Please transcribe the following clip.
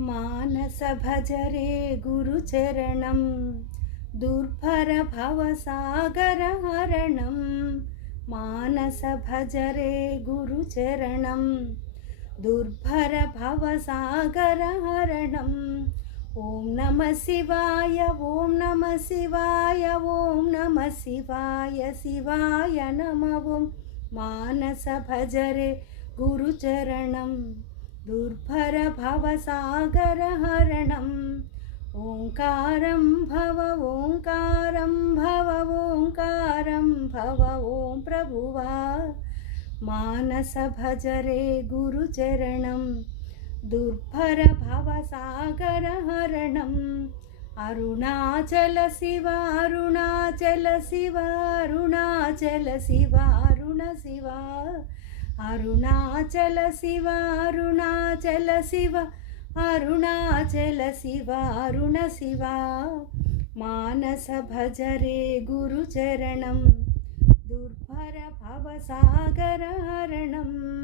మానస భజరే గురుచరణం దుర్భర భవసాగర హరణం. మానస భజరే గురుచరణం దుర్భర భవసాగర హరణం. ఓం నమ శివాయ ఓం నమ శివాయ ఓం నమ శివాయ శివాయ నమ ఓం. మానస భజరే గురుచరణం దుర్భర భవసాగర హరణం. ఓంకారం భవ ఓంకారం భవ ఓంకారం భవ ఓం ప్రభువా. మానస భజరే గురుచరణం దుర్భర భవసాగర హరణం. అరుణాచల శివ అరుణాచల శివ అరుణాచల శివ అరుణ శివ. అరుణాచల శివ అరుణాచల శివ అరుణాచల శివ అరుణ శివ. మానస భజరే గురుచరణం దుర్భర భవసాగర హరణం.